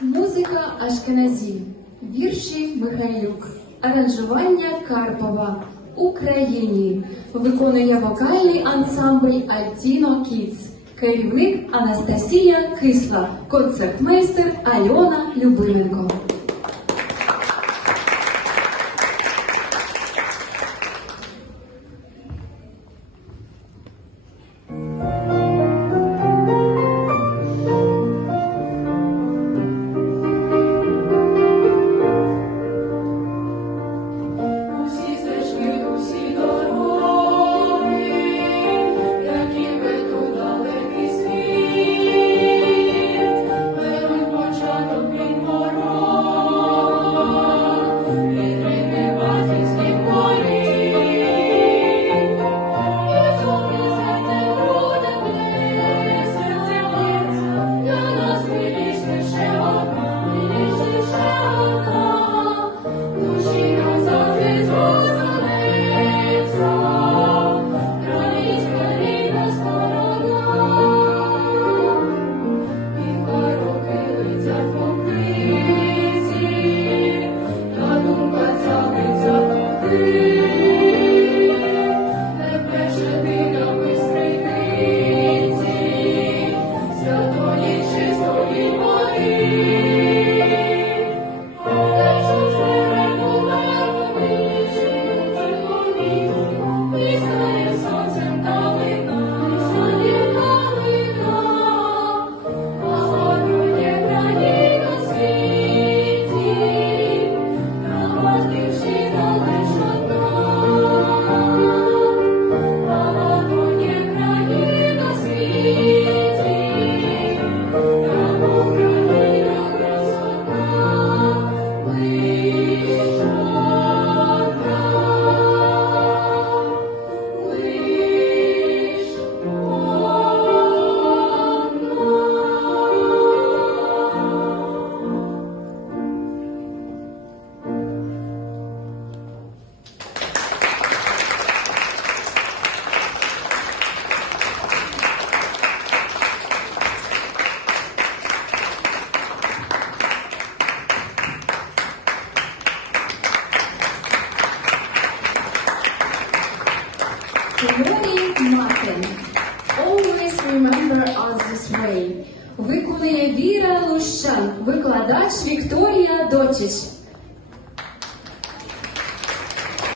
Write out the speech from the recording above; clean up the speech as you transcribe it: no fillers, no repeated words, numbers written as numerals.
Музика Ашкеназі, вірші Михайлюк, аранжування Карпова, Україні. Виконує вокальний ансамбль Альтіно Кідс. Керівник Анастасія Кисла, концертмейстер Альона Любименко. Glory Martin. Always remember us this way. Виконує Віра Лущан, викладач Вікторія Дочич.